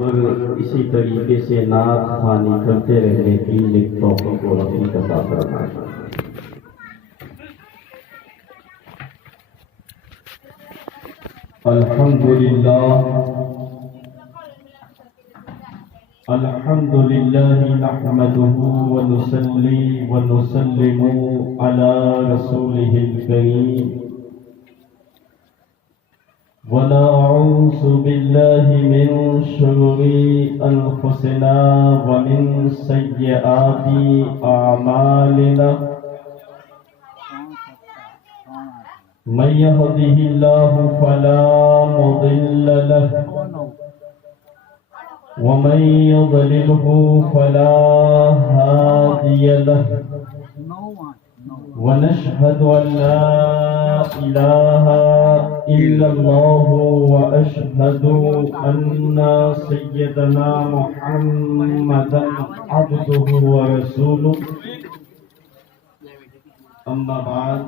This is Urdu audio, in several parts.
اور اسی طریقے سے نعت خوانی کرتے رہنے کی نیک توفیق و رفیق عطا فرمائے۔ الحمد لله نحمده ونصلي ونسلم على رسوله الكريم ونعوذ بالله من شرور أنفسنا ومن سيئات أعمالنا من يهده الله فلا مضل له ومن يضلله فلا هادي له ونشهد أن لا إله إلا الله وأشهد أن سيدنا محمدا عبده ورسوله أما بعد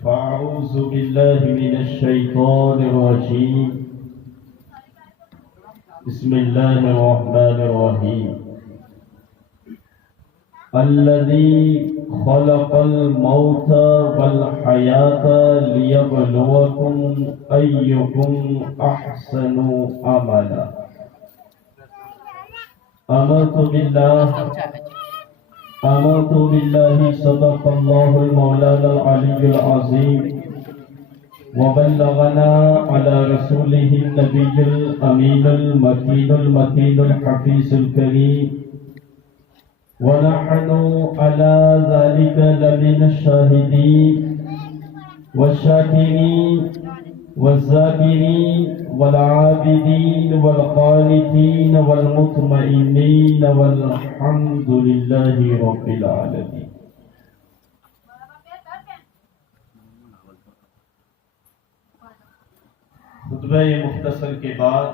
فأعوذ بالله من الشيطان الرجيم بسم الله الرحمن الرحيم الذي خلق الموت والحياة ليبلوكم أيكم أحسن عملا آمنت بالله صدق الله المولانا العلي العظيم وبلغنا على رسوله النبي الأمين المتين الحفيظ الكريم ونحن على ذلك لمن الشاهدين والشاكرين والذاكرين والعابدين والقانتين والمطمئنين والحمد لله رب العالمين۔ خطبہ مختصر کے بعد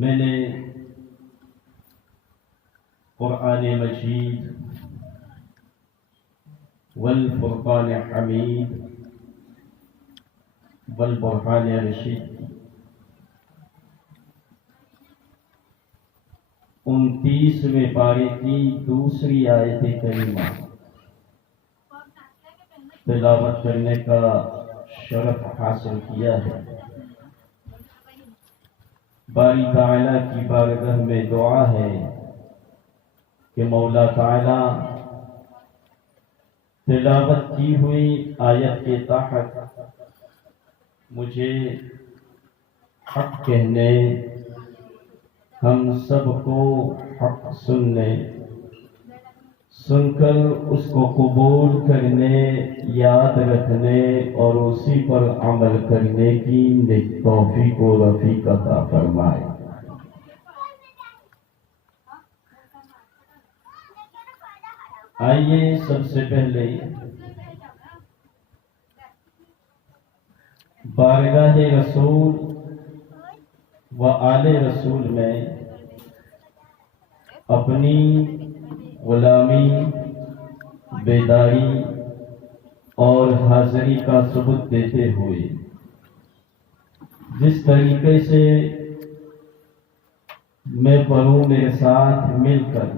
میں نے قرآن مجید والفرقان حمید والبرہان رشید 29ویں پارے کی دوسری آیت کریمہ تلاوت کرنے کا شرف حاصل کیا ہے۔ باری تعالیٰ کی بارگاہ میں دعا ہے کہ مولا تعالیٰ تلاوت کی ہوئی آیت کے تحت مجھے حق کہنے، ہم سب کو حق سننے، سن کر اس کو قبول کرنے، یاد رکھنے اور اسی پر عمل کرنے کی نیک توفیق و رفیق عطا فرمائے۔ آئیے سب سے پہلے بارگاہ رسول و آل رسول میں اپنی غلامی، بیداری اور حاضری کا ثبوت دیتے ہوئے جس طریقے سے میں پڑھوں میرے ساتھ مل کر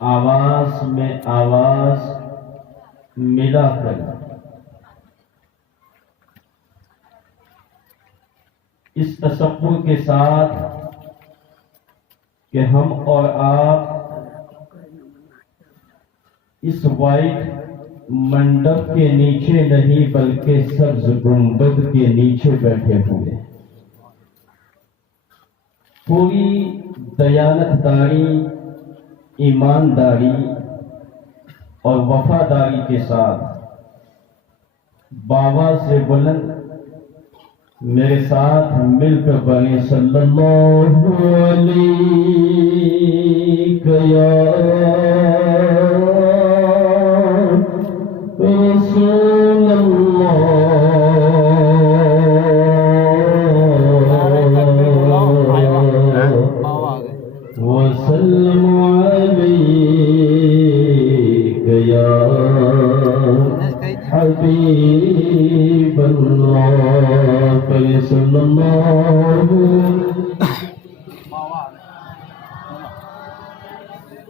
آواز میں آواز ملا کر اس تصور کے ساتھ کہ ہم اور آپ اس وائٹ منڈپ کے نیچے نہیں بلکہ سبز گنبد کے نیچے بیٹھے ہوئے پوری دیانتداری، ایمانداری اور وفاداری کے ساتھ بآواز سے بلند میرے ساتھ مل کر پڑھیں صلی اللہ علیہ یا رسول اللہ وسلم علیک یا حبیب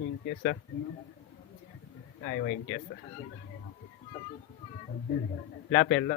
Intesa. Ayo Intesa. La perla.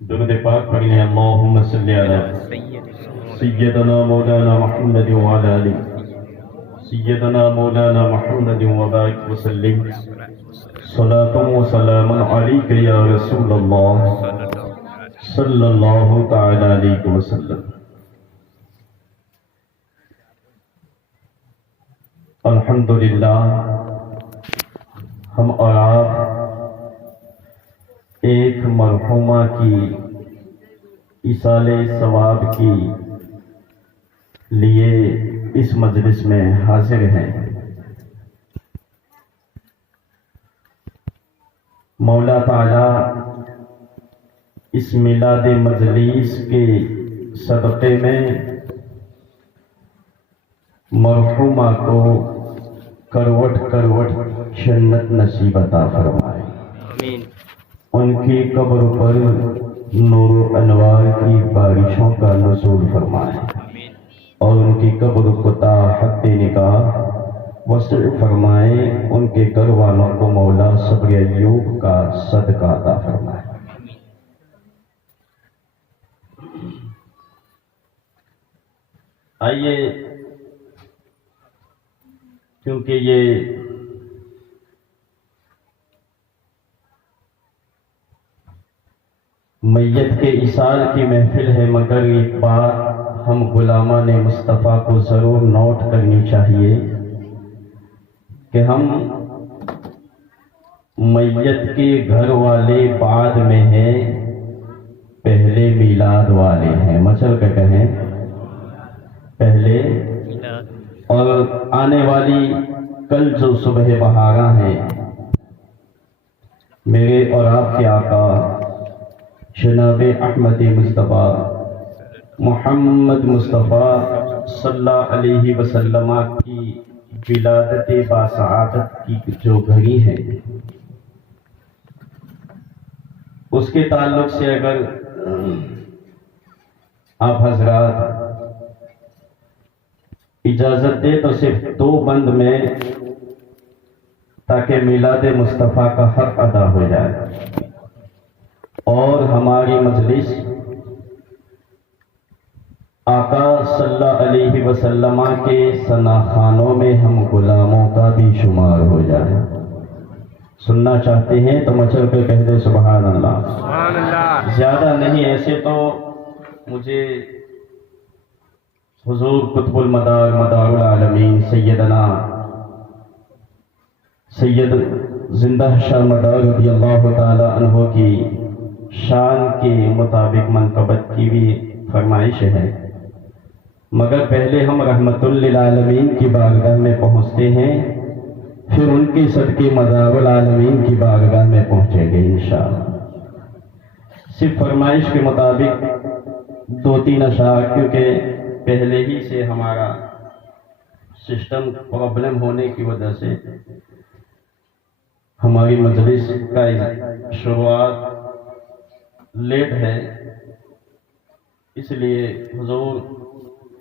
درود پاک پڑھیں اللہم صلی علی سیدنا مولانا محمد وعلی آلہ سیدنا مولانا محمد وبارک وسلم صلاۃ و سلام علیک یا رسول اللہ صلی اللہ تعالی علیہ وسلم۔ الحمدللہ ہم اور آپ ایک مرحومہ کی ایصال ثواب کی لیے اس مجلس میں حاضر ہیں۔ مولا تعالی اس میلاد مجلس کے صدقے میں مرحومہ کو کروٹ کروٹ جنت نصیب عطا فرمائے، آمین۔ ان کی قبر پر نور و انوار کی بارشوں کا نزول فرمائے اور ان کی قبر کو تا حد نکاح وسع فرمائے، ان کے گھر والوں کو مولا صبر ایوب کا صدقہ عطا فرمائے۔ آئیے، کیونکہ یہ میت کے ایصال کی محفل ہے، مگر ایک بات ہم غلامان مصطفیٰ کو ضرور نوٹ کرنی چاہیے کہ ہم میت کے گھر والے بعد میں ہیں، پہلے میلاد والے ہیں، مچل کے کہیں پہلے، اور آنے والی کل جو صبح بہاراں ہیں، میرے اور آپ کے آقا جناب احمد مصطفیٰ محمد مصطفیٰ صلی اللہ علیہ وسلم کی ولادت باسعادت کی جو گھڑی ہے، اس کے تعلق سے اگر آپ حضرات اجازت دے تو صرف 2 بند میں تاکہ میلاد مصطفیٰ کا حق ادا ہو جائے اور ہماری مجلس آقا صلی اللہ علیہ وسلم کے ثناخانوں میں ہم غلاموں کا بھی شمار ہو جائے۔ سننا چاہتے ہیں تو مچل کے کہہ دے سبحان اللہ۔ سبحان اللہ۔ زیادہ نہیں، ایسے تو مجھے حضور قطب المدار مدار العالمین سیدنا سید زندہ شاہ مدار رضی اللہ تعالی عنہ کی شان کے مطابق منقبت کی بھی فرمائش ہے، مگر پہلے ہم رحمت للعالمین کی بارگاہ میں پہنچتے ہیں، پھر ان کے صدقے مدار العالمین کی بارگاہ میں پہنچیں گے انشاءاللہ۔ صرف فرمائش کے مطابق 2-3 اشعار، کیونکہ پہلے ہی سے ہمارا سسٹم پرابلم ہونے کی وجہ سے ہماری مجلس کا شروعات لیٹ ہے، اس لیے حضور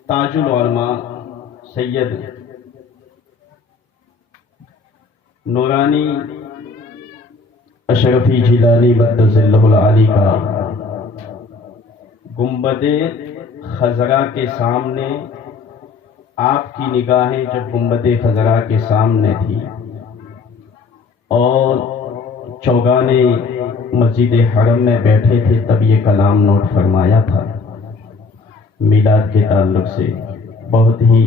تاج العلماء سید نورانی اشرفی جیلانی مقدس اللہ العالی کا گنبد خضرا کے سامنے، آپ کی نگاہیں جب گنبد خضرا کے سامنے تھی اور چوگانے مسجد حرم میں بیٹھے تھے، تب یہ کلام نوٹ فرمایا تھا میلاد کے تعلق سے۔ بہت ہی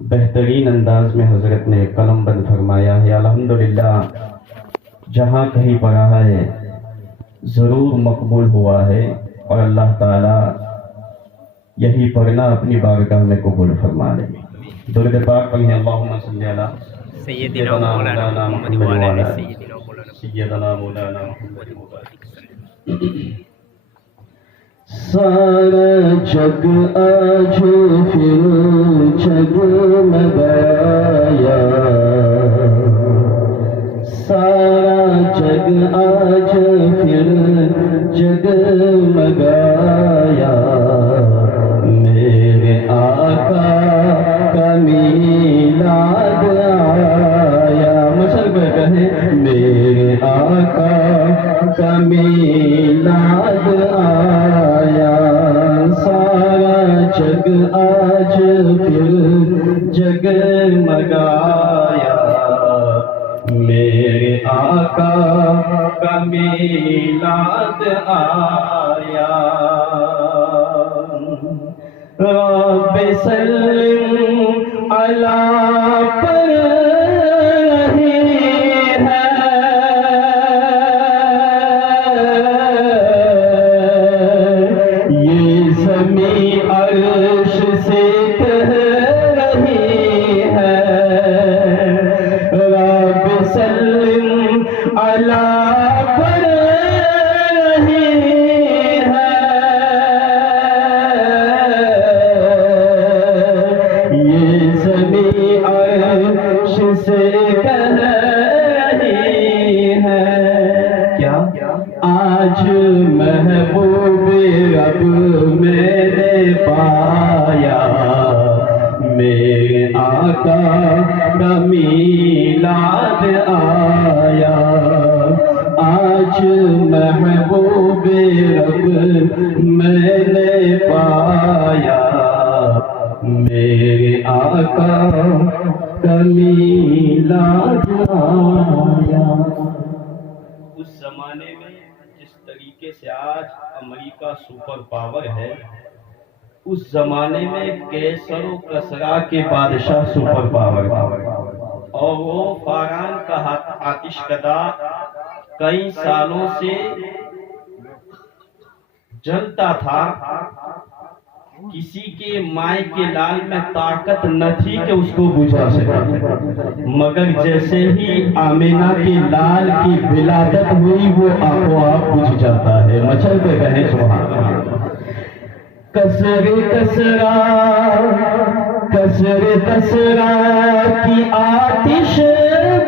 بہترین انداز میں حضرت نے قلم بند فرمایا ہے۔ الحمدللہ جہاں کہیں پڑھا ہے ضرور مقبول ہوا ہے، اور اللہ تعالیٰ یہی پڑھنا اپنی بارگاہ میں قبول فرما لے۔ درود پاک پڑھیں، اللہم صلی علی سیدنا مولانا محمد وعلی سیدنا مولانا محمد۔ سارا جگ آج پھر جگمگایا، سارا جگ آج پھر جگمگایا، میرے آقا کا میلاد آیا، مسل پہ کہے میرے آقا کا میلاد آیا، سارا جگ آج پھر جگمگایا، میرے آقا کا میلاد آیا۔ رب سلم علی پر رہی ہے، یہ زمین عرش سے کہہ رہی ہے، رب سلم علی پر رہی ہے، یہ زمین عرش سے کہہ رہی ہے۔ کیا آج محبوب رب میں نے پایا، میرے آقا کا میلاد آیا، آج محبوب رب میں نے پایا، میرے آقا کا میلاد آیا۔ اس زمانے میں جس طریقے سے آج امریکہ سپر پاور ہے، اس زمانے میں کیسر و کسرا کے بادشاہ سپر پاور تھا، اور وہ فاران کا آتش کدا کئی سالوں سے جلتا تھا، کسی کے مائیں کے لال میں طاقت نہ تھی کہ اس کو بجھا سکے، مگر جیسے ہی آمینہ کے لال کی ولادت ہوئی وہ آپ و آپ بجھ جاتا ہے۔ مچل پہ کہیں سبحان اللہ۔ کسر کسرا کسر کسرا کی آتش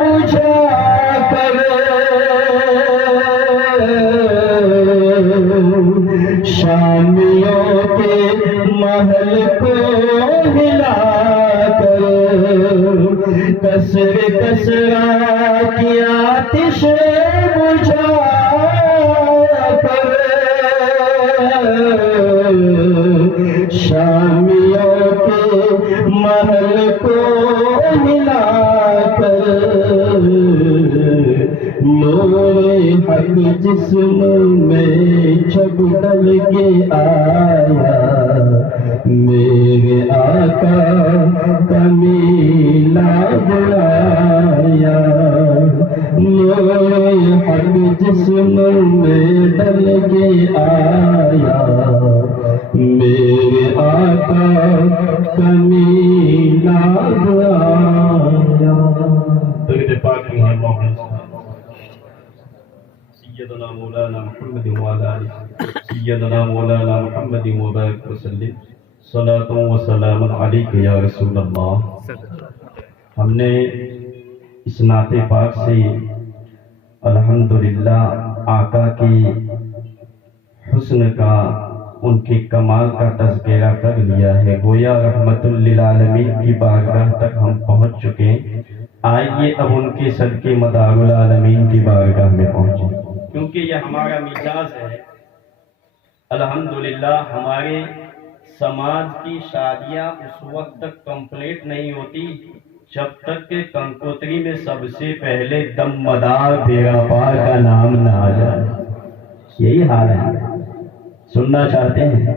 بجھا کر شامیوں کے محل کو ہلا کر کسر کسرا کی آتش بجھا کر شامیوں کے محل کو ملا کر نور حق جسم میں جب ڈل کے آیا میرے آقا کا میلاد آیا نور حق جسم میں ڈل کے آیا میرے آقا کا میلاد آیا درود پاک میں محمد سیدنا مولانا محمد وعلی آلہ سیدنا مولانا محمد وبارک وسلم صلاۃ و سلام علیک یا رسول اللہ. ہم نے اس نعت پاک سے الحمدللہ آقا کی حسن کا ان کے کمال کا تذکرہ کر لیا ہے. گویا رحمت للعالمین کی بارگاہ تک ہم پہنچ چکے ہیں. آئیے اب ان کے صدقے مدار العالمین کی بارگاہ میں پہنچے کیونکہ یہ ہمارا مزاج ہے. الحمدللہ ہمارے سماج کی شادیاں اس وقت تک کمپلیٹ نہیں ہوتی جب تک کہ کنکوتری میں سب سے پہلے دم مدار بیرا پار کا نام نہ آ جائے. یہی حال ہے. سننا چاہتے ہیں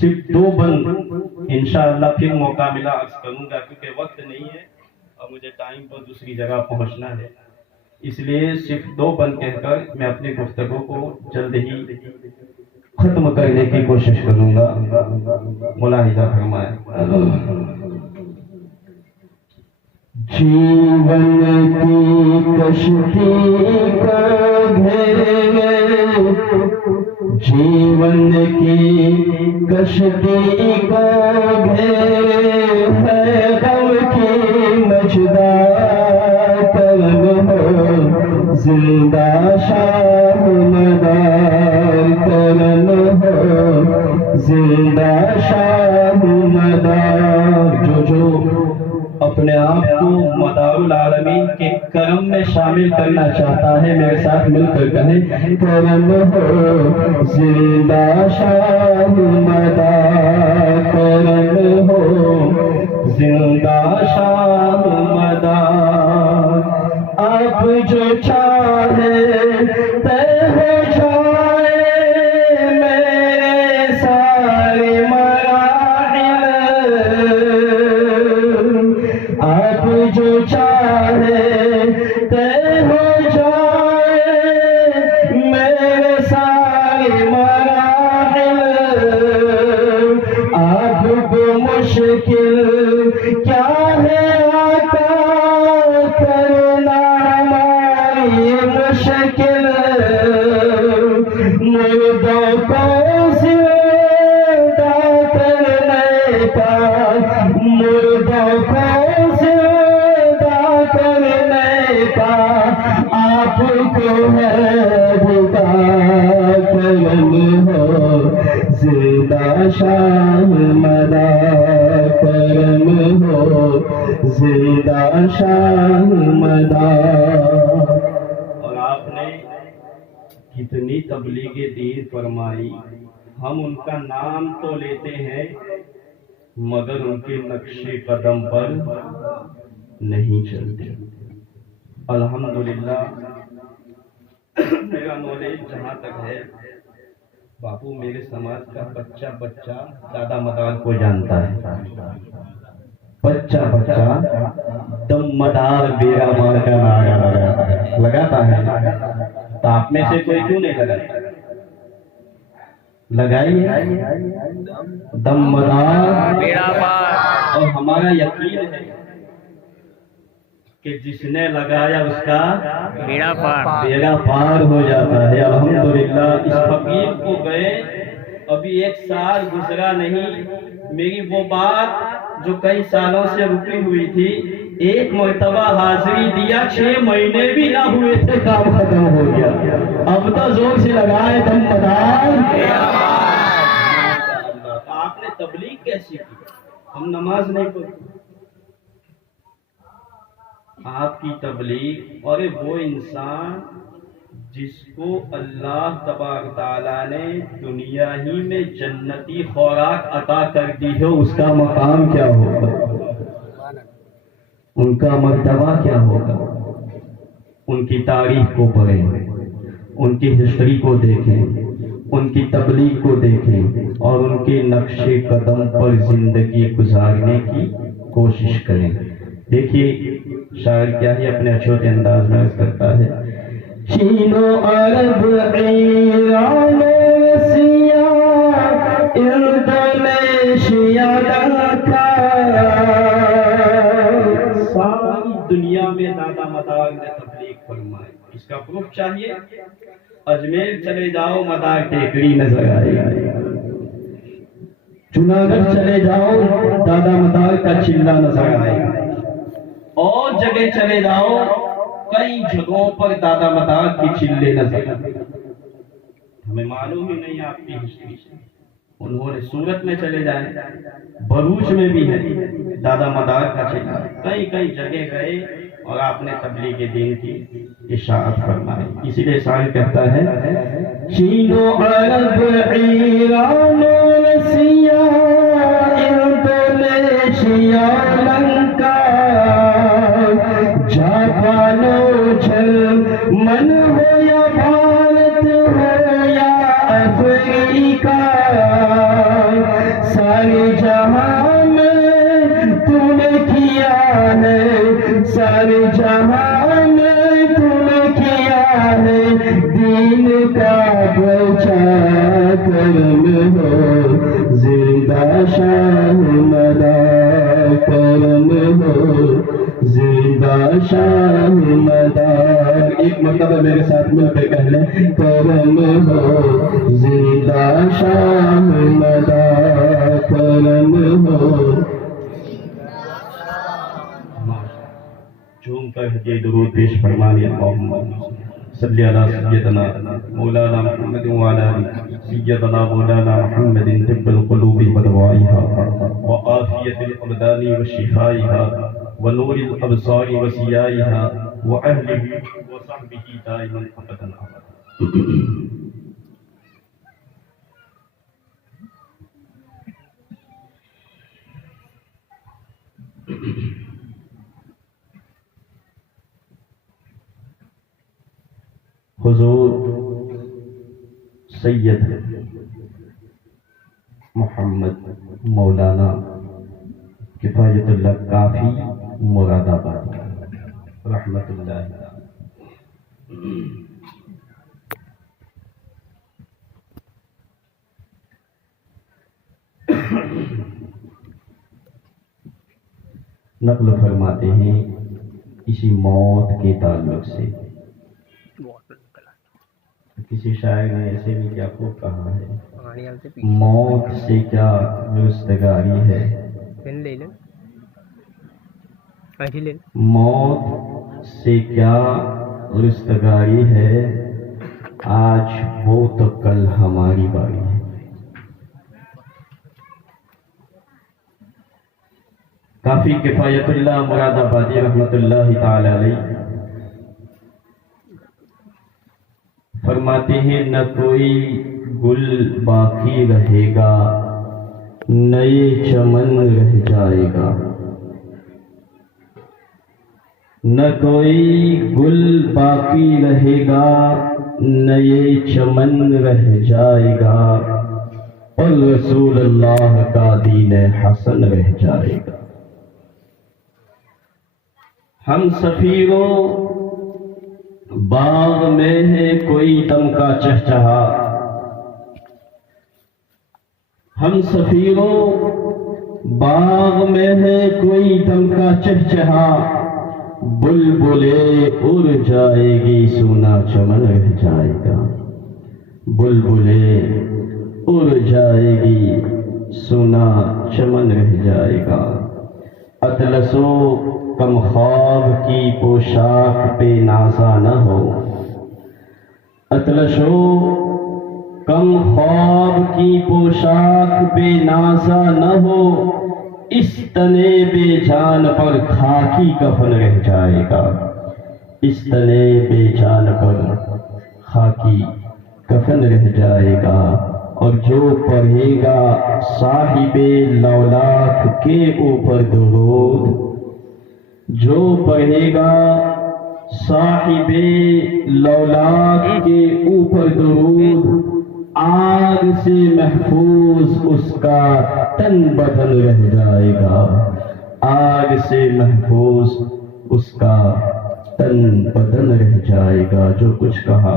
صرف 2 بند انشاءاللہ پھر موقع ملا عرض کروں گا کیونکہ وقت نہیں ہے اور مجھے ٹائم پر دوسری جگہ پہنچنا ہے. اس لیے صرف 2 بند کہہ کر میں اپنی گفتگو کو جلد ہی ختم کرنے کی کوشش کروں گا. ملاحظہ فرمائیں. جیون کی کشتی کا گھیرے جیون کی کشتی کا گھیرے ہے غم کی مجدار کرم ہو زندہ شاہ مدار کرم ہو زندہ شاہ مدار. جو اپنے آپ کو مدار العالمین کے کرم میں شامل کرنا چاہتا ہے میرے ساتھ مل کر کہیں کرم ہو زندہ شاہ مدار کرم ہو زندہ شاہ مدار. آپ جو چاہے تے ہو جائے میرے سارے مراحل. آپ جو چاہے تے ہو جائے میرے سارے مراحل. آپ کو مشکل کیا ہے آقا کرنا ہماری مشکل. مردوں کو زندہ کرنے کا مردوں کو زندہ کرنے کا آپ کو ہے خدا کرم ہو زندہ شاہ مدار کرم ہو زندہ شاہ مدار. اور آپ نے کتنی تبلیغ دین فرمائی. ہم ان کا نام تو لیتے ہیں مگر ان کے نقش قدم پر نہیں چلتے. الحمدللہ میرا نالج جہاں تک ہے باپو میرے سماج کا بچہ دادا مدار کو جانتا ہے. بچہ دم مدار بیرا مار کا نعرہ لگاتا ہے. تو آپ میں سے کوئی کیوں نہیں لگاتا؟ لگائیے دم مدار بیڑا پار. اور ہمارا یقین ہے کہ جس نے لگایا اس کا بیڑا پار ہو جاتا ہے. الحمدللہ اس فقیر کو گئے ابھی 1 سال گزرا نہیں. میری وہ بات جو کئی سالوں سے رکی ہوئی تھی 1 مرتبہ حاضری دیا 6 مہینے بھی نہ ہوئے تھے کام ختم ہو گیا. اب تو زور سے لگائے دم مدار. آپ نے تبلیغ کیسی کی؟ ہم نماز نہیں پڑھتے آپ کی تبلیغ اور وہ انسان جس کو اللہ تبارک تعالیٰ نے دنیا ہی میں جنتی خوراک عطا کر دی ہے، اس کا مقام کیا ہوگا، ان کا مرتبہ کیا ہوگا؟ ان کی تاریخ کو پڑھیں، ان کی ہسٹری کو دیکھیں، ان کی تبلیغ کو دیکھیں اور ان کے نقش قدم پر زندگی گزارنے کی کوشش کریں۔ دیکھیے شاعر کیا ہی اپنے چھوٹے انداز میں عرض کرتا ہے، چین و عرب ایران سیاہ انڈونیشیا لنکا، ساری دنیا میں دادا مدار نے تبلیغ فرمائی۔ اس کا پروف چاہیے؟ اجمیر چلے جاؤ مدار ٹیکری نظر آئے گی، جوناگڑھ چلے جاؤ دادا مدار کا چلہ نظر آئے گا، اور جگہ چلے جاؤ کئی جگہوں پر دادا مدار کی چلے نظر آئے۔ ہمیں معلوم ہی نہیں آپ کی ہسٹری سے، انہوں نے سورت میں چلے جائیں، بروچ میں بھی ہے دادا مدار کا چلہ، کئی کئی جگہ گئے اور آپ نے تبلیغ دین کی اشاعت فرمائی۔ اسی لیے شاعر کہتا ہے، چین و عرب ایران رسیا انڈونیشیا لنکا، جاپان و جرمن ہو یا بھارت ہو یا افریقہ، سارے جہاں میں تم نے کیا ہے، سارے جہاں میں تم نے کیا ہے دین کا بچا، کرم ہو زندہ شاہ مدار، کرم ہو زندہ شاہ مدار۔ ایک مرتبہ میرے ساتھ مل کے کہہ لیں، کرم ہو زندہ شاہ مدار، کرم ہو۔ جھوم کر یہ درود پیش فرمائے، اللہم صلی علی سیدنا مولانا محمد وعلی سیدنا مولانا محمد طب القلوب ودوائها وعافیت الابدان وشفائها ونور الابصار وسیائها واہلہ وصحبہ دائما ابدا ابدا۔ حضور سید محمد مولانا کفایت اللہ کافی مراد آباد رحمت اللہ، نقل فرماتے ہیں اسی موت کے تعلق سے، کسی شاعر نے ایسے بھی کیا خوب کہا ہے، موت سے کیا رستگاری ہے، موت سے کیا رستگاری ہے، آج وہ تو کل ہماری باری ہے۔ کافی کفایت اللہ مراد آبادی رحمت اللہ تعالی علیہ فرماتے ہیں، نہ کوئی گل باقی رہے گا، نئے چمن رہ جائے گا، نہ کوئی گل باقی رہے گا، نئے چمن رہ جائے گا، اور رسول اللہ کا دین حسن رہ جائے گا۔ ہم سفیروں باغ میں ہے کوئی دم کا چہچہا، ہم سفیروں باغ میں ہے کوئی دم کا چہچہا، بلبلے اڑ جائے گی سونا چمن رہ جائے گا، بلبلے اڑ جائے گی سونا چمن رہ جائے گا۔ اطلسو کم خواب کی پوشاک پہ نازا نہ ہو، اطلسو کم خواب کی پوشاک پہ نازا نہ ہو، اس تنے بے جان پر خاکی کفن رہ جائے گا، اس تنے بے جان پر خاکی کفن رہ جائے گا، اور جو پڑھے گا صاحب لولاک کے اوپر درود، جو پڑھے گا صاحب لولاک کے اوپر درود، آگ سے محفوظ اس کا تن بدن رہ جائے گا، آگ سے محفوظ اس کا تن بدن رہ جائے گا۔ جو کچھ کہا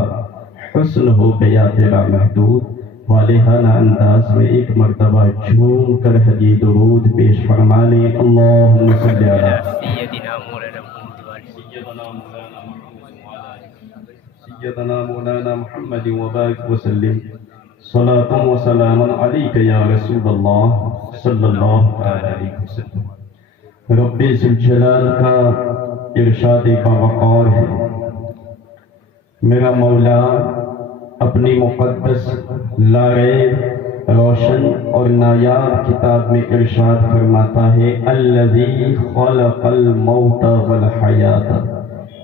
حسن ہو گیا تیرا محدود، والہانہ انداز میں ایک مرتبہ جھوم کر حدیث درود پیش فرمانے۔ اللہم صلی علی سیدنا مولانا محمد وبارک وسلم، صلاۃ و سلام علیک یا رسول اللہ صلی اللہ علیہ وسلم۔ رب ذوالجلال کا ارشاد باوقار ہے، میرا مولا اپنی مقدس لاریب روشن اور نایاب کتاب میں ارشاد فرماتا ہے، الذی خلق الموت والحیات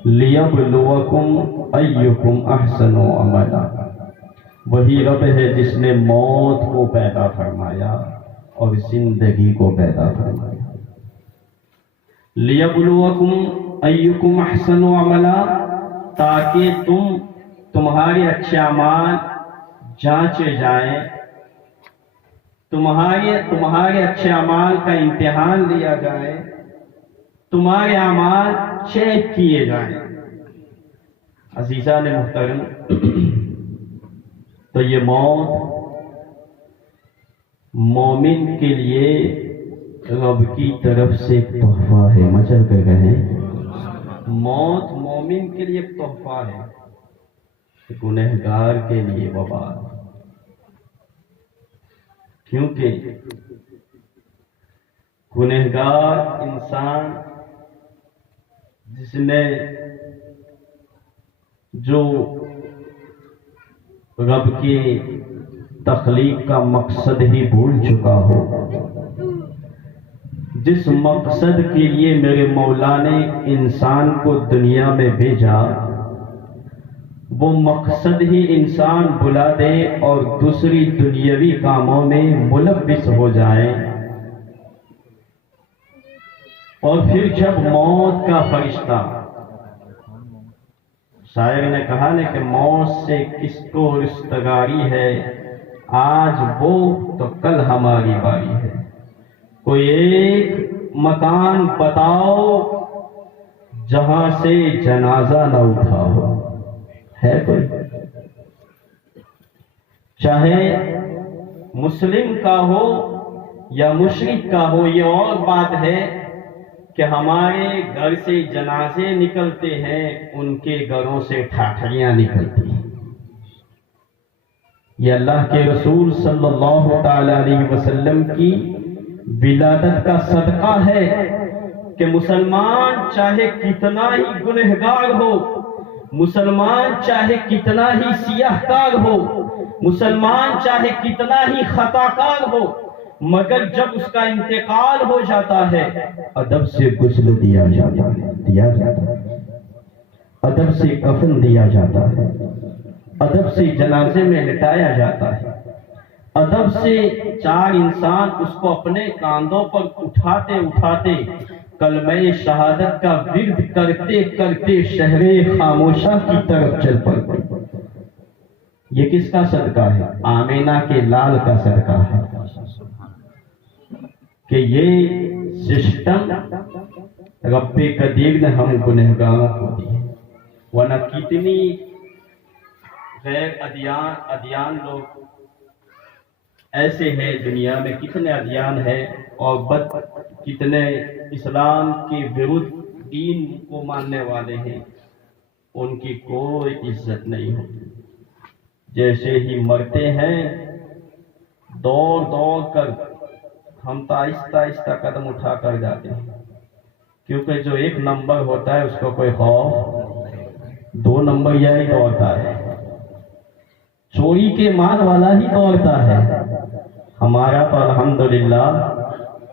لیبلوکم ایکم احسن عملا۔ وہی رب ہے جس نے موت کو پیدا فرمایا اور زندگی کو پیدا فرمایا۔ لیبلوکم ایکم احسن عملا، تاکہ تمہارے اچھے اعمال جانچے جائیں، تمہارے اچھے اعمال کا امتحان لیا جائے، تمہارے اعمال چیک کیے جائیں۔ عزیزان محترم، تو یہ موت مومن کے لیے رب کی طرف سے ایک تحفہ ہے، مچل کر کہیں، موت مومن کے لیے ایک تحفہ ہے، گنہگار کے لیے وبال، کیونکہ گنہگار انسان جس نے جو رب کی تخلیق کا مقصد ہی بھول چکا ہو، جس مقصد کے لیے میرے مولا نے انسان کو دنیا میں بھیجا، وہ مقصد ہی انسان بھلا دے اور دوسری دنیاوی کاموں میں ملوث ہو جائے، اور پھر جب موت کا فرشتہ، شاعر نے کہا نا کہ موت سے کس کو رستگاری ہے، آج وہ تو کل ہماری باری ہے، کوئی ایک مکان بتاؤ جہاں سے جنازہ نہ اٹھا ہو، ہے کوئی؟ چاہے مسلم کا ہو یا مشرک کا ہو، یہ اور بات ہے کہ ہمارے گھر سے جنازے نکلتے ہیں، ان کے گھروں سے ٹھاٹھلیاں نکلتی ہیں۔ یہ اللہ کے رسول صلی اللہ تعالی علیہ وسلم کی ولادت کا صدقہ ہے کہ مسلمان چاہے کتنا ہی گنہگار ہو، مسلمان چاہے کتنا ہی سیاہ کار ہو، مسلمان چاہے کتنا ہی خطا کار ہو، مگر جب اس کا انتقال ہو جاتا ہے، ادب سے غسل دیا جاتا ہے، ادب سے کفن دیا جاتا ہے، ادب سے جنازے میں لٹایا جاتا ہے، ادب سے چار انسان اس کو اپنے کاندھوں پر اٹھاتے اٹھاتے کلمہ شہادت کا ورد کرتے کرتے شہر خاموشہ کی طرف چل پڑتے۔ یہ کس کا صدقہ ہے؟ آمینہ کے لال کا صدقہ ہے کہ یہ سسٹم رب قدیر نے ہم گنہگاروں کو دی ہے، ورنہ کتنی غیر ادیان لوگ ایسے ہیں دنیا میں، کتنے ادیان ہیں اور کتنے اسلام کے ورد دین کو ماننے والے ہیں، ان کی کوئی عزت نہیں ہوتی۔ جیسے ہی مرتے ہیں دوڑ دوڑ کر ہم تو آہستہ آہستہ قدم اٹھا کر جاتے ہیں، کیونکہ جو ایک نمبر ہوتا ہے اس کو کوئی خوف، دو نمبر یہی دوڑتا ہے، چوری کے مال والا ہی دوڑتا ہے۔ ہمارا تو الحمدللہ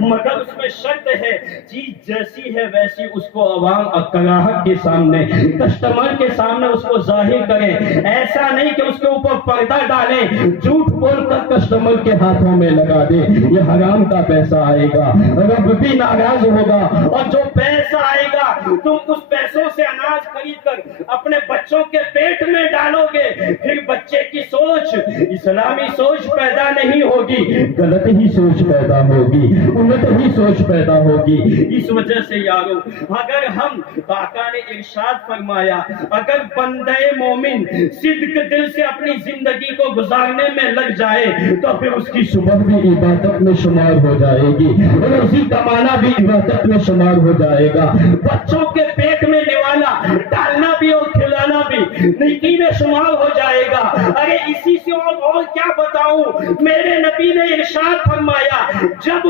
مگر اس میں شرط ہے چیز جیسی ہے ویسی اس کو عوام گراہک کے سامنے، کسٹمر کے سامنے اس کو ظاہر کریں، ایسا نہیں کہ اس کے اوپر پردہ ڈالیں، جھوٹ بول کر کسٹمر کے ہاتھوں میں لگا دے، یہ حرام کا پیسہ آئے گا، رب بھی ناراض ہوگا، اور جو پیسہ آئے گا تم اس پیسوں سے اناج خرید کر اپنے بچوں کے پیٹ میں ڈالو گے، پھر بچے کی سوچ اسلامی سوچ پیدا نہیں ہوگی، غلط ہی سوچ پیدا ہوگی، الٹ ہی سوچ پیدا ہوگی۔ اس وجہ سے یارو اگر ہم آقا نے ارشاد فرمایا اگر بندے مومن صدق دل سے اپنی زندگی کو گزارنے میں لگ جائے تو پھر اس کی صبح بھی عبادت میں شمار ہو جائے گی، روزی کمانا بھی عبادت میں شمار ہو جائے گا، بچوں کے پیٹ میں نوالا ڈالنا بھی اور کھلانا بھی نیکی میں شمار ہو جائے گا۔ ارے اسی سے اور کیا بتاؤں، میرے نبی نے ارشاد فرمایا جب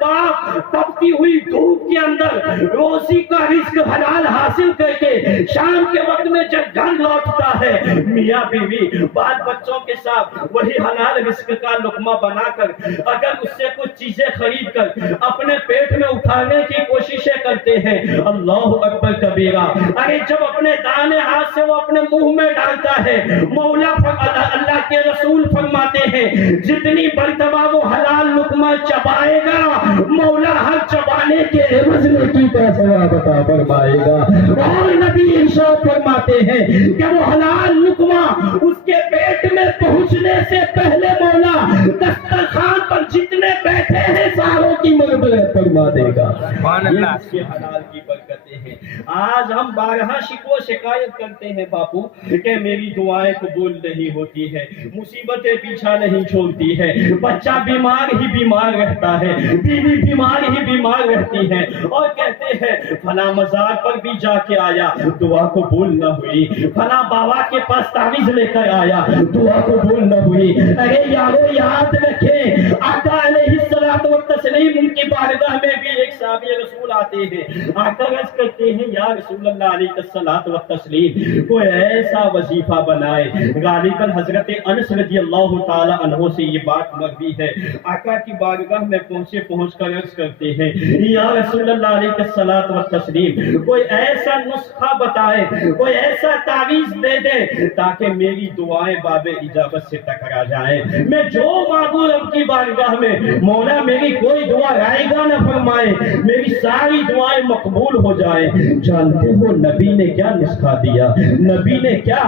باپ تپتی ہوئی دھوپ کے اندر روزی کا رزق حلال حاصل کر کے شام کے وقت میں جب گھر لوٹتا ہے، میاں بیوی بال بچوں کے ساتھ وہی حلال رزق کا لقمہ بنا کر اگر اس سے کچھ چیزیں خرید کر اپنے پیٹ میں اٹھانے کی کوششیں کرتے ہیں، اللہ اکبر کبیرہ، ارے جب اپنے دانے ہاتھ سے وہ اپنے منہ میں ڈالتا ہے، مولا اللہ کے رسول فرماتے ہیں جتنی مرتبہ وہ حلال لقمہ چبائے گا مولا ہر چبانے کے عوض نیکی کا ثواب عطا فرمائے گا، اور نبی ارشاد فرماتے ہیں کہ وہ حلال لقمہ اس کے پیٹ میں پہنچنے سے پہلے مولا دسترخوان پر جتنے بیٹھے ہیں ساروں کی مغفرت فرما دے گا۔ یہ اس کے حلال کی برکتیں ہیں۔ آج ہم بارہا شکوہ شکایت کرتے ہیں باپو کہ میری دعائیں قبول نہیں ہوتی ہے، مصیبتیں پیچھا نہیں چھوڑتی ہے، بچہ بیمار ہی بیمار رہتا ہے، بیوی بیمار ہی بیمار رہتی ہے، اور کہتے ہیں فلاں مزار پر بھی جا کے آیا دعا قبول نہ ہوئی، فلاں بابا کے پاس تعویذ لے کر آیا دعا قبول نہ ہوئی۔ ارے یارو یاد رکھیں آقا علیہ الصلوۃ والتسلیم ان کی بارگاہ میں بھی ایک صحابی رسول آتے ہیں، آقا عرض کرتے ہیں یا رسول اللہ علیہ الصلوۃ والتسلیم کوئی ایسا وظیفہ بنائے، غالباً حضرت انس رضی اللہ تعالی عنہ سے یہ بات مروی ہے، آقا کی بارگاہ میں پہنچ کر عرض کرتے ہیں یا رسول اللہ علیہ الصلوۃ والتسلیم کوئی ایسا نسخہ بتائے، کوئی ایسا تعویذ دے دے تاکہ میری دعائیں باب اجابت سے ٹکرا جائیں، میں جو مانگوں رب کی بارگاہ میں مولا میری کوئی دعا رائے گا نہ فرمائے، میری ساری دعائیں مقبول ہو جائیں۔ جانتے ہو نبی نے کیا نسخہ دیا، نبی نے کیا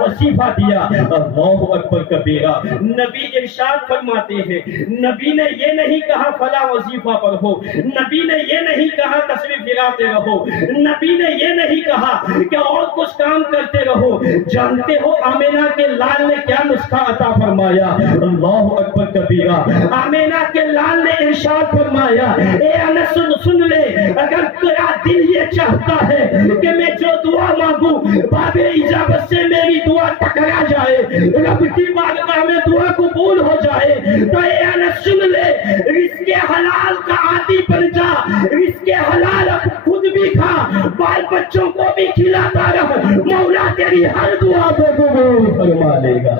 وظیفہ دیا، اللہ اکبر کبیرہ، نبی ارشاد فرماتے ہیں نبی نے یہ نہیں کہا فلاں وظیفہ پر ہو، نبی نے یہ نہیں کہا تصویر گراتے رہو، نبی نے یہ نہیں کہا کہ اور کچھ کام کرتے رہو، جانتے ہو آمینہ کے لال نے کیا نسخہ عطا فرمایا، اللہ اکبر کبیرہ، آمینہ کے لال نے ارشاد فرمایا اے انس سن لے اگر تیرا دل یہ چاہتا ہے کہ میں جو دعا مانگوں باب اجابت سے میری دعا ٹکرا جائے، رب کی بارگاہ میں دعا قبول ہو جائے، تو اے انس سن لے رزق حلال کا عادی بن جا، رزق حلال خود بھی کھا بال بچوں کو بھی کھلاتا رہ، مولا تیری ہر دعا کو قبول فرما لے گا۔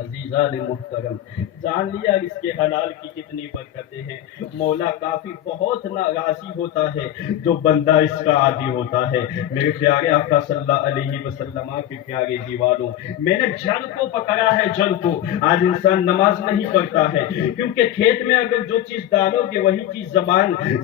عزیزان محترم جان لیا اس کے حلال کی کتنی برکتیں ہیں، مولا کافی بہت ناراضی ہوتا ہے جو بندہ اس کا عادی ہوتا ہے۔ میرے پیارے آقا صلی اللہ علیہ وسلم کے پیارے دیوانوں، میں نے جل کو پکڑا ہے، جل کو آج انسان نماز نہیں پڑھتا ہے کیونکہ کھیت میں اگر جو چیز ڈالو گے وہی چیز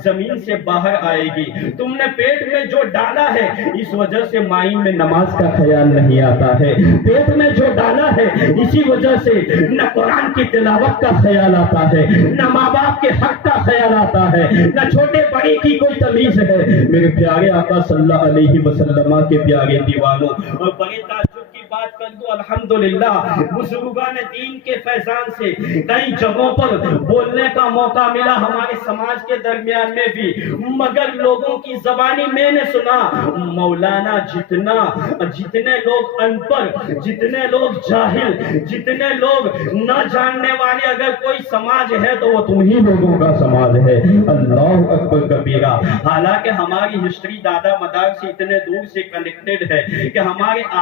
زمین سے باہر آئے گی، تم نے پیٹ میں جو ڈالا ہے اس وجہ سے مائن میں نماز کا خیال نہیں آتا ہے، پیٹ میں جو ڈالا ہے اسی وجہ سے نہ قرآن کی تلاوت کا خیال آتا ہے، نہ ماں باپ کے حق کا خیال آتا ہے، نہ چھوٹے بڑے کی کوئی تمیز ہے۔ میرے پیارے آقا صلی اللہ علیہ وسلم کے پیارے دیوانوں، اور بڑے تعجب کی بات کر دو الحمدللہ بزرگان دین کے فیضان سے کئی جگہوں پر بولنے کا موقع ملا ہمارے سماج کے درمیان میں بھی، مگر لوگوں کی زبانی میں نے سنا مولانا جتنے لوگ ان پڑھ، جتنے لوگ جاہل، جتنے لوگ نہ جاننے والے اگر کوئی سماج ہے تو وہ تم ہی لوگوں کا سماج ہے، اللہ اکبر کبیرہ۔ حالانکہ ہماری ہسٹری دادا مدار سے اتنے دور سے کنیکٹڈ ہے کہ ہمارے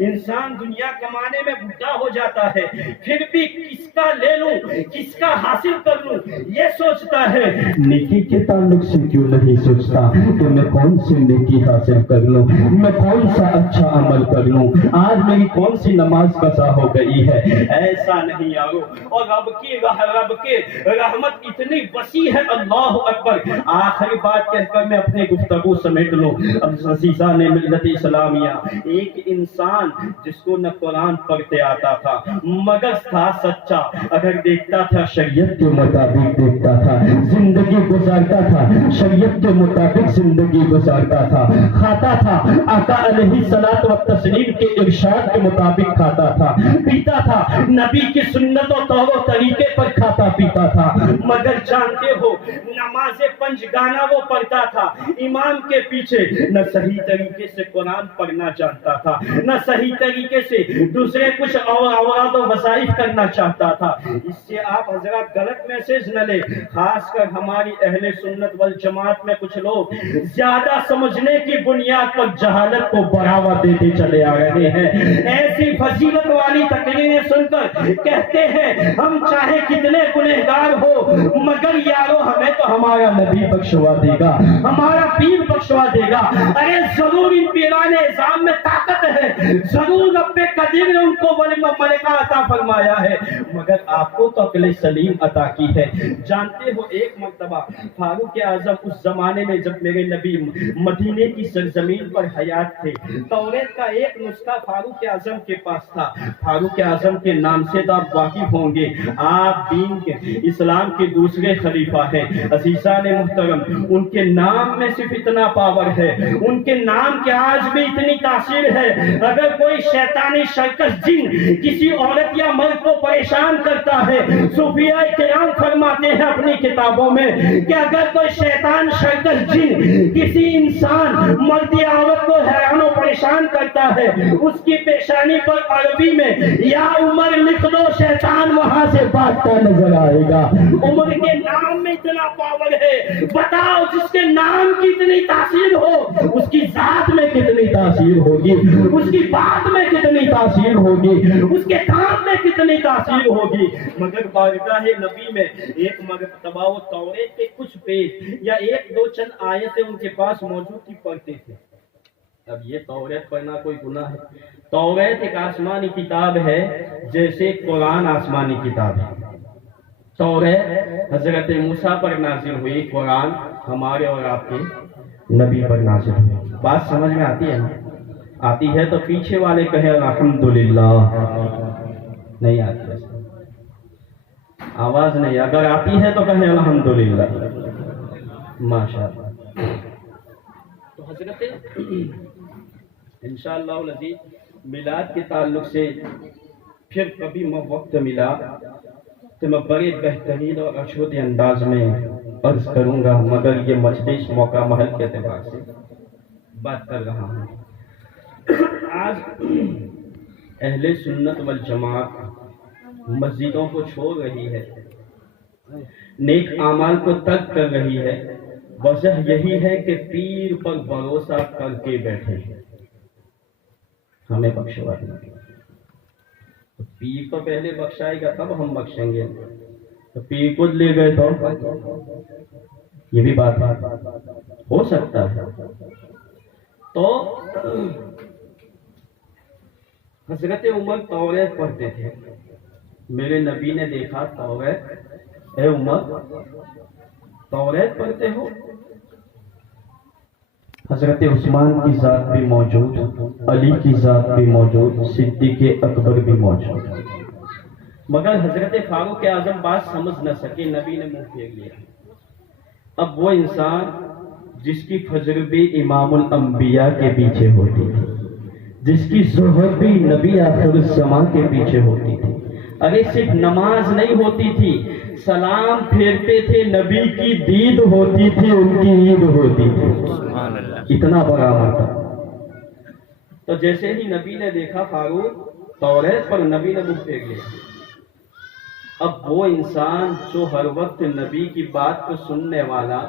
انسان دنیا کمانے میں بڈھا ہو جاتا ہے، پھر بھی کس کا لے لوں، کس کا حاصل کر لوں یہ سوچتا ہے، نیکی کے تعلق سے کیوں نہیں سوچتا کہ میں کون سی نیکی حاصل کر لوں، میں کون سا اچھا عمل کر لوں، آج میری کون سی نماز قضا ہو گئی ہے۔ ایسا نہیں یارو، اور رب کی رحمت اتنی وسیع ہے، اللہ اکبر۔ آخری بات کہہ کر میں اپنے گفتگو سمیٹ لوں۔ عزیزان ملت اسلامیہ، ایک انسان جس کو نہ قرآن پڑھتے آتا تھا مگر تھا سچا، اگر دیکھتا تھا شریعت کے مطابق دیکھتا تھا، زندگی گزارتا تھا شریعت کے مطابق زندگی گزارتا تھا، کھاتا تھا آقا علیہ الصلوۃ والتسلیم کے ارشاد کے مطابق کھاتا تھا، پیتا تھا نبی کی سنت و طور و طریقے پر کھاتا پیتا تھا، مگر جانتے ہو نماز پنج گانا وہ پڑھتا تھا امام کے پیچھے، نہ صحیح طریقے سے قرآن پڑھنا جانتا تھا، نہ صحیح طریقے سے دوسرے کچھ اوراد و وظائف کرنا چاہتا تھا۔ اس سے آپ حضرات غلط میسج نہ لیں، خاص کر ہماری اہل سنت والجماعت میں کچھ لوگ زیادہ سمجھنے کی بنیاد پر جہالت کو بڑھاوا دیتے چلے آ رہے ہیں۔ ایسی فضیلت والی تقریریں سن کر کہتے ہیں ہم چاہے کتنے گنہگار ہو مگر یارو ہمیں تو ہمارا نبی بخشوا دے گا، ہمارا پیر بخشوا دے گا۔ ارے ضرور ان پیران اعظام میں طاقت ہے، ضرور رب قدیر نے ان کو ملکہ عطا فرمایا ہے، مگر آپ کو تو عقل سلیم عطا کی ہے۔ جانتے ہو ایک مرتبہ فاروق اعظم اس زمانے میں جب میرے نبی مدینے کی سرزمین پر حیات تھے، توریت کا ایک نسخہ فاروق اعظم کے پاس تھا۔ فاروق اعظم کے نام سے تو آپ واقف ہوں گے، آپ دین کے اسلام کے دوسرے خلیفہ ہیں۔ عزیزان محترم، ان کے نام میں صرف اتنا پاور ہے، ان کے نام کے آج بھی اتنی تاثیر ہے، اگر کوئی شیطانی شرکش جن کسی عورت یا مرد کو پریشان کرتا ہے، صوفیاء کرام فرماتے ہیں اپنی کتابوں میں کہ اگر کوئی شیطان شرکش جن کسی انسان مرد یا عورت کو حیران و پریشان کرتا ہے، اس کی پیشانی پر عربی میں یا عمر لکھ دو، شیطان وہاں سے بھاگتا نظر آئے گا۔ عمر کے نام میں اتنا پاور ہے، بتاؤ جس کے نام کی اتنی تاثیر ہو اس کی ذات میں کتنی تاثیر ہوگی، اس کی بات میں کتنی تاثیر ہوگی، اس کے کام میں کتنی تاثیر ہوگی۔ مگر بارگاہ نبی میں ایک مرتبہ وہ توریت کے کچھ پیج یا ایک دو چند آیتیں ان کے پاس موجود تھی، پڑھتے تھے۔ اب یہ توریت پڑھنا کوئی گناہ ہے؟ توریت ایک آسمانی کتاب ہے جیسے قرآن آسمانی کتاب ہے۔ توریت حضرت موسیٰ پر نازل ہوئی، قرآن ہمارے اور آپ کے نبی پر نازل ہوئی۔ بات سمجھ میں آتی ہے نا؟ آتی ہے تو پیچھے والے کہے الحمدللہ، نہیں آتی ہے آواز نہیں، اگر آتی ہے تو کہے الحمدللہ، ماشاءاللہ۔ تو حضرت انشاءاللہ العزیز میلاد کے تعلق سے پھر کبھی وقت ملا تو میں بڑے بہترین اور اشود انداز میں عرض کروں گا، مگر یہ مجلس موقع محل کے اعتبار سے بات کر رہا ہوں۔ آج اہل سنت والجماعت مسجدوں کو چھوڑ رہی ہے، نیک اعمال کو ترک کر رہی ہے، وجہ یہی ہے کہ پیر پر بھروسہ کر کے بیٹھے ہیں، ہمیں بخشوا دیں۔ پیر تو پہلے بخشائے گا تب ہم بخشیں گے، تو پیر کو لے گئے تو یہ بھی بات ہو سکتا ہے۔ تو حضرت عمر توریت پڑھتے تھے، میرے نبی نے دیکھا توریت، اے عمر توریت پڑھتے ہو؟ حضرت عثمان کی ذات بھی موجود، علی کی ذات بھی موجود، صدیق اکبر بھی موجود، مگر حضرت فاروق اعظم بات سمجھ نہ سکے، نبی نے منہ پھیر لیا۔ اب وہ انسان جس کی فجر بھی امام الانبیاء کے پیچھے ہوتی تھی، جس کی ظہر بھی نبی آخر الزمان کے پیچھے ہوتی تھی، ارے صرف نماز نہیں ہوتی تھی، سلام پھیرتے تھے، نبی کی دید ہوتی تھی، ان کی عید ہوتی تھی، اتنا بڑا مرتبہ۔ تو جیسے ہی نبی نے دیکھا فاروق توریت پر، نبی نے منہ پھیر لیا۔ اب وہ انسان جو ہر وقت نبی کی بات کو سننے والا،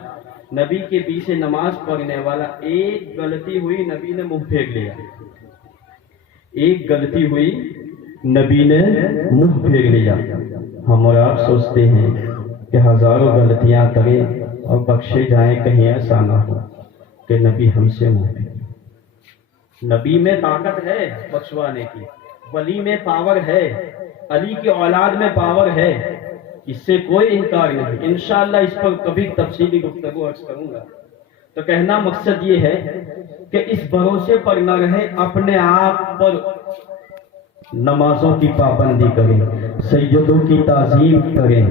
نبی کے پیچھے نماز پڑھنے والا ایک غلطی ہوئی نبی نے منہ پھیر لیا، ایک غلطی ہوئی نبی نے منہ پھیر لیا۔ ہم اور آپ سوچتے ہیں کہ ہزاروں غلطیاں کریں اور بخشے جائیں، کہیں ایسا نہ ہو کہ نبی ہم سے منہ پھیر۔ نبی میں طاقت ہے بخشوانے کی، ولی میں پاور ہے، علی کی اولاد میں پاور ہے، اس سے کوئی انکار نہیں۔ انشاءاللہ اس پر کبھی تفصیلی گفتگو عرض کروں گا۔ تو کہنا مقصد یہ ہے کہ اس بھروسے پر نہ رہے، اپنے آپ پر نمازوں کی پابندی کریں، سیدوں کی تعظیم کریں،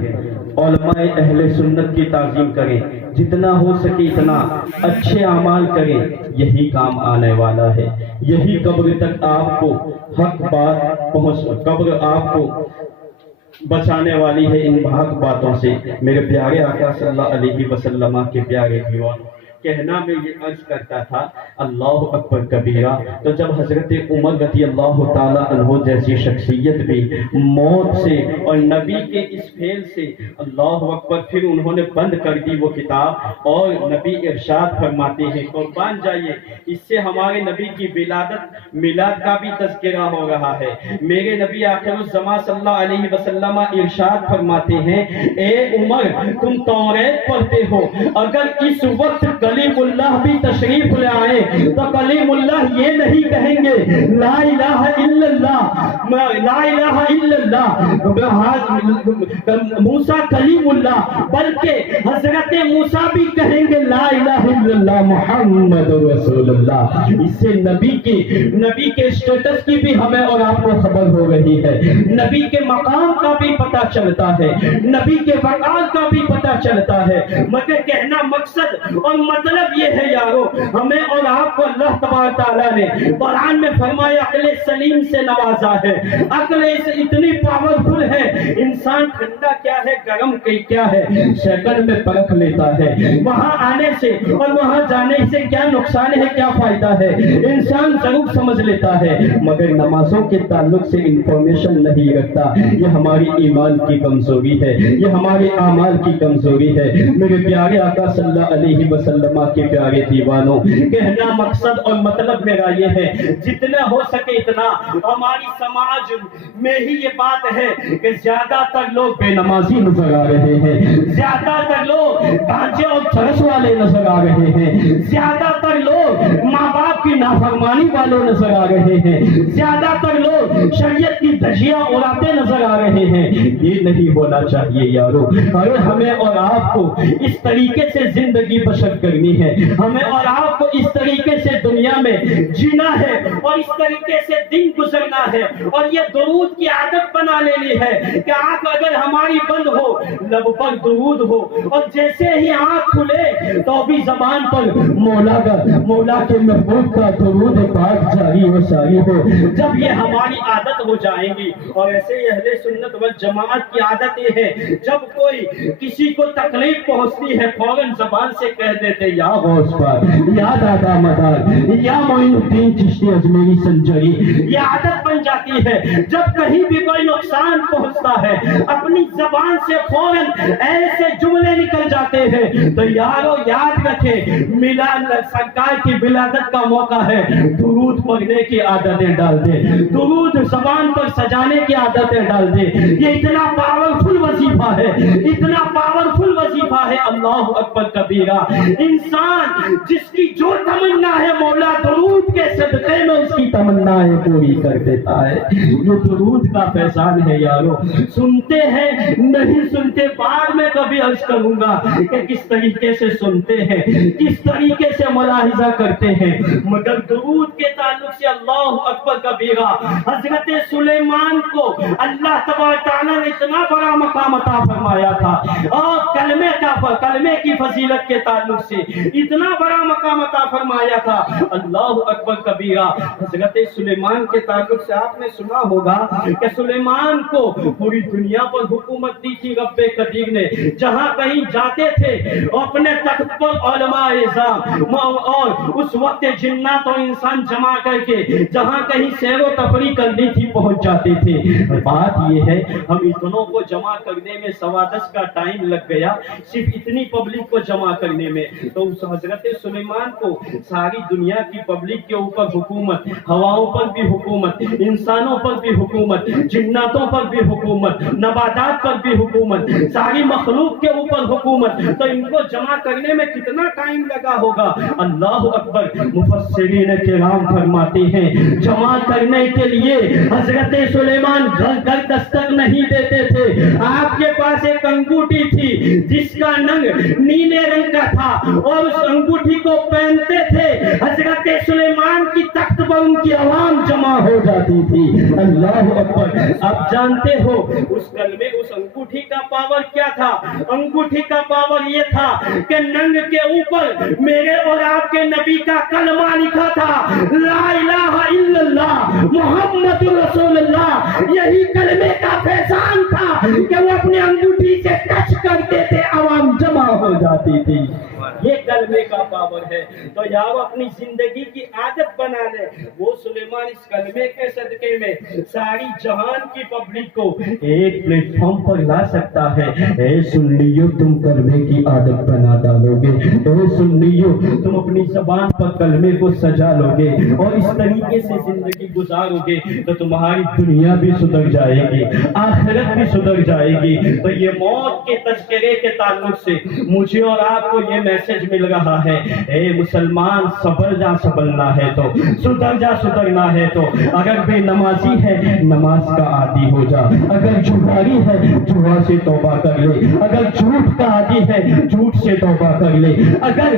علماء اہل سنت کی تعظیم کریں، جتنا ہو سکے اتنا اچھے اعمال کریں، یہی کام آنے والا ہے، یہی قبر تک آپ کو حق بات قبر آپ کو بچانے والی ہے ان حق باتوں سے۔ میرے پیارے آقا صلی اللہ علیہ وسلم کے پیارے دیوان، کہنا میں یہ عرض کرتا تھا اللہ اکبر کبیرہ، تو جب حضرت عمر رضی اللہ تعالی عنہ جیسی شخصیت بھی موت سے اور نبی کے اس فعل سے اللہ اکبر، پھر انہوں نے بند کر دی وہ کتاب، اور نبی ارشاد فرماتے ہیں، قربان جائیے اس سے ہمارے نبی کی ولادت میلاد کا بھی تذکرہ ہو رہا ہے۔ میرے نبی آخر الزمان صلی اللہ علیہ وسلم ارشاد فرماتے ہیں، اے عمر تم توریت پڑھتے ہو، اگر اس وقت کلیم اللہ بھی تشریف لے آئے تو کلیم اللہ یہ نہیں کہیں گے لا الہ الا اللہ، لا الہ الا اللہ موسیٰ کلیم اللہ، بلکہ حضرت موسیٰ بھی کہیں گے لا الہ الا اللہ محمد رسول اللہ۔ اس سے نبی کے اسٹیٹس کی بھی ہمیں اور آپ کو خبر ہو رہی ہے، نبی کے مقام کا بھی پتہ چلتا ہے، نبی کے وقار کا بھی پتہ چلتا ہے۔ مگر کہنا مقصد اور مطلب یہ ہے یارو، ہمیں اور آپ کو اللہ تبارک تعالیٰ نے قرآن میں فرمایا عقل سلیم سے نوازا ہے، عقل اتنی پاورفل ہے، انسان ٹھنڈا کیا ہے گرم کیا ہے سیکنڈ میں پرکھ لیتا ہے، وہاں آنے سے اور وہاں جانے سے کیا نقصان ہے کیا فائدہ ہے انسان ضرور سمجھ لیتا ہے، مگر نمازوں کے تعلق سے انفارمیشن نہیں رکھتا۔ یہ ہماری ایمان کی کمزوری ہے، یہ ہمارے اعمال کی کمزوری ہے۔ میرے پیارے آقا صلی اللہ علیہ وسلم کے پیارے دیوانوں، کہنا مقصد اور مطلب میرا یہ ہے، جتنا ہو سکے اتنا ہماری سماج میں ہی یہ بات ہے کہ زیادہ تر لوگ بے نمازی نظر آ رہے ہیں، زیادہ تر لوگ گانجے اور چرس والے نظر آ رہے ہیں، زیادہ تر لوگ ماں باپ کی نافرمانی والے نظر آ رہے ہیں، زیادہ تر لوگ شریعت کی دھجیاں اڑاتے نظر آ رہے ہیں۔ یہ نہیں ہونا چاہیے یارو، اگر ہمیں اور آپ کو اس طریقے سے زندگی بسر کرنی ہے، ہمیں اور آپ کو اس طریقے سے دنیا میں جینا ہے اور اس طریقے سے دن گزرنا ہے، اور یہ درود کی عادت بنا لینی ہے کہ آنکھ اگر ہماری بند ہو لب پر درود ہو، اور جیسے ہی آنکھ کھلے تو بھی زبان پر مولا کے محبوب کا درود پاک جاری و ساری ہو۔ جب یہ ہماری عادت ہو جائیں گی، اور ایسے ہی اہل سنت والجماعت کی عادت یہ ہے، جب کوئی کسی کو تکلیف پہنچتی ہے فوراً زبان سے کہہ دیتے یا غوث پاک، یا دادا مدار، یا معین الدین چشتی اجمیری سنجری۔ یہ عادت بن جاتی ہے، جب کہیں بھی کوئی نقصان پہنچتا ہے اپنی زبان سے فوراً ایسے جملے نکل جاتے ہیں۔ تو یارو یاد رکھیں، میلاد سرکار کی ولادت کا موقع ہے، درود پڑھنے کی عادتیں ڈال دیں، درود زبان پر سجانے کی عادتیں ڈال دیں۔ یہ اتنا پاورفل وظیفہ ہے، اتنا پاورفل وظیفہ ہے، اللہ اکبر کبیرہ۔ انسان جس کی جو تمنا ہے مولا درود کے صدقے میں اس کی تمنائیں پوری کر دیتا ہے۔ یہ درود کا فیضان ہے یارو، سنتے ہیں نہیں سنتے، بعد میں کبھی عرض کروں گا کہ کس طریقے سے سنتے ہیں، کس طریقے سے ملاحظہ کرتے ہیں، مگر درود کے تعلق سے اللہ اکبر کبیرہ۔ حضرت سلیمان کو اللہ تبارک تعالیٰ نے اتنا بڑا مقام عطا فرمایا تھا، اور کلمے کی فضیلت کے تعلق سے اتنا بڑا مقام عطا فرمایا تھا، اللہ اکبر کبیرہ۔ حضرت سلیمان کے تعلق سے آپ نے سنا ہوگا کہ سلیمان کو پوری دنیا پر حکومت دی تھی رب قدیر نے، جہاں کہیں جاتے تھے اپنے تخت پر علماء اعظام اور اس وقت جنات اور انسان جمع کر کے جہاں کہیں سیر و تفریح کرنی تھی پہنچ جاتے تھے۔ بات یہ ہے ہم اتنوں کو جمع کرنے میں 10:15 کا ٹائم لگ گیا، صرف اتنی پبلک کو جمع کرنے میں، تو اس حضرت سلیمان کو ساری دنیا کی پبلک کے اوپر حکومت، ہواؤں پر بھی حکومت، انسانوں پر بھی حکومت، جناتوں پر بھی حکومت، نباتات پر بھی حکومت، ساری مخلوق کے اوپر حکومت، تو ان کو جمع کرنے میں کتنا ٹائم لگا ہوگا؟ اللہ اکبر۔ مفسرین کرام فرماتے ہیں جمع کرنے کے لیے حضرت سلیمان گھر گھر دستک نہیں دیتے تھے۔ آپ کے پاس ایک انگوٹھی تھی جس کا ننگ نیلے رنگ کا تھا، اور اس انگوٹھی کو پہنتے تھے، حضرت سلیمان کی تخت پر ان کی عوام جمع ہو جاتی تھی۔ اللہ اکبر۔ آپ جانتے ہو اس کلمے، اس انگوٹھی کا پاور کیا تھا؟ انگوٹھی کا پاور یہ تھا کہ ننگ کے اوپر میرے اور آپ کے نبی کا کلمہ لکھا تھا، لا الہ الا اللہ محمد رسول اللہ۔ یہی کلمے کا فیضان تھا کہ وہ اپنے انگوٹھی سے ٹچ کرتے تھے، عوام جمع ہو جاتی تھی۔ یہ کلمے کا پاور ہے۔ تو یار اپنی زندگی کی عادت بنا لے، وہ سلیمان اس کلمے کے صدقے میں ساری جہان کی پبلک کو ایک پلیٹ فارم پر لا سکتا ہے۔ اے سنیو، تم کلمے کی عادت بنا ڈالو گے، اے سنیو تم اپنی زبان پر کلمے کو سجا لو گے اور اس طریقے سے زندگی گزارو گے تو تمہاری دنیا بھی سدھر جائے گی، آخرت بھی سدھر جائے گی۔ تو یہ موت کے تذکرے کے تعلق سے مجھے اور آپ کو یہ میسج مل رہا ہے، اے مسلمان صبر جا سنبھلنا ہے تو، سدھر جا سدھرنا ہے تو، اگر بے نمازی ہے نماز کا عادی ہو جا، اگر جھوٹاری ہے جوا سے توبہ کر لے، اگر جھوٹ کا عادی ہے جھوٹ سے توبہ کر لے، اگر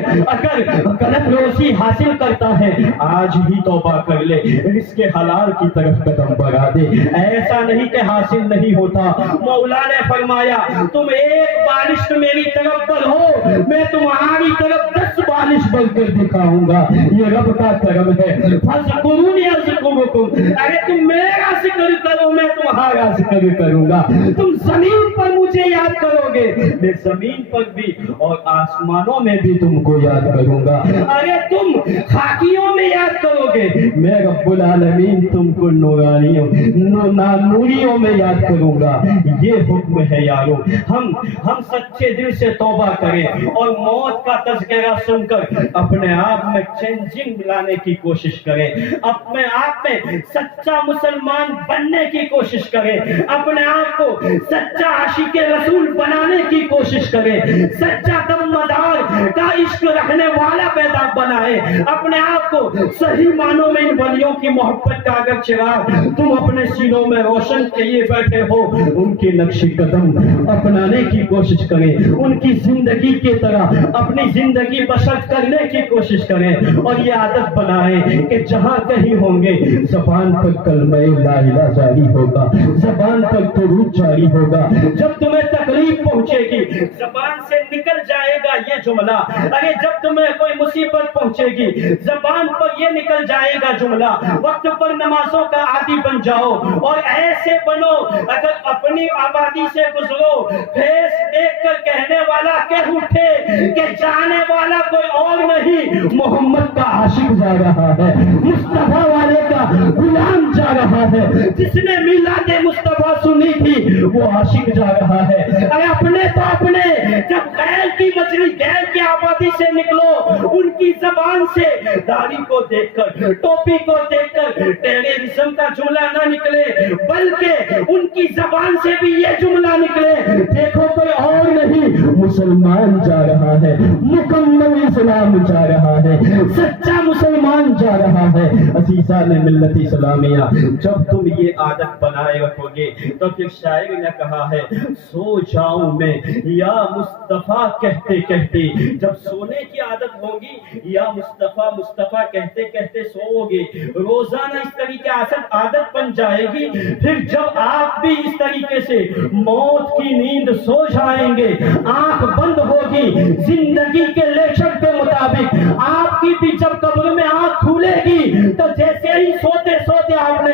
غلط روزی حاصل کرتا ہے آج ہی توبہ کر لے، رزق حلال کی طرف قدم بڑھا دے۔ ایسا نہیں کہ حاصل نہیں ہوتا۔ مولا نے فرمایا تم ایک بالش میری طرف بڑھو، میں تمہاری طرف 10 بالش بڑھ کر دکھاؤں گا۔ یہ رب کا کرم ہے۔ فَاذْكُرُونِي أَذْكُرْكُمْ، اگر تم میرا ذکر کرو میں تمہارا ذکر کروں گا۔ تم زمین پر مجھے یاد کرو گے، میں زمین پر بھی اور آسمانوں میں بھی تم کو یاد کروں گا۔ ارے تم خاکیوں میں یاد کرو گے، میں رب العالمین تم کو نوریوں میں یاد کروں گا۔ یہ حکم ہے یارو، ہم سچے دل سے توبہ کریں اور موت کا تذکرہ سن کر اپنے آپ میں چینجنگ لانے کی کوشش کریں، اپنے آپ میں سچا مسلمان بننے کی کوشش کریں، اپنے آپ کو سچا عاشق رسول بنانے کی کوشش کریں، سچا دمدار کا عشق رکھنے والا پیدا بنائے، اپنے آپ کو صحیح معنوں میں ان ولیوں کی محبت کا اگر چراغ تم اپنے سینوں میں روشن کیے بیٹھے ہو، ان کی نقش قدم اپنانے کی کوشش کریں، ان کی زندگی کی طرح اپنی زندگی بسر کرنے کی کوشش کریں، اور یہ عادت بنائیں کہ جہاں کہیں ہوں گے زبان پر کلمہ لا الہ جاری ہوگا، زبان پر درود جاری ہوگا۔ جب تمہیں تکلیف پہنچے گی زبان سے نکل جائے گا یہ جملہ، ارے جب تمہیں کوئی مصیبت پہنچے گی زبان پر یہ نکل جائے گا جملہ۔ وقت پر نمازوں کا عادی بن جاؤ اور ایسے بنو اگر اپنی آبادی سے گزرو فیس دیکھ کر کہنے والا کہہ اٹھے کہ جانے والا کوئی اور نہیں، محمد کا عاشق جا رہا ہے، مصطفیٰ والے کا غلام جا رہا ہے، جس نے میلاد مصطفیٰ سنی تھی وہ عاشق جا رہا ہے۔ ارے اپنے تو اپنے، جب غیر کی مجلس غیر کی آبادی سے نکلو، ان کی زبان سے داڑھی کو دیکھ کر، ٹوپی کو دیکھ کر ٹیررزم کا جملہ نہ نکلے، بلکہ ان کی زبان سے بھی یہ جملہ نکلے، دیکھو کوئی اور نہیں، مسلمان جا رہا ہے، مکمل اسلام جا رہا ہے، سچا مسلمان جا رہا ہے۔ عزیزان ملت اسلامیہ، جب تم یہ عادت بنائے رکھو گے تو پھر شاعر نے کہا ہے سو جاؤں میں یا مصطفیٰ کہتے کہتے، جب سونے کی عادت ہوگی یا مصطفیٰ مصطفیٰ کہتے کہتے سوؤ گے، روزانہ اس طریقے عادت بن جائے گی، پھر جب آپ بھی اس طریقے سے موت کی نیند سو جائیں گے، آنکھ بند ہوگی زندگی کے لیکچر کے مطابق، آپ کی بھی جب قبر میں آنکھ کھولے گی تو جیسے ہی سوتے سوتے آپ نے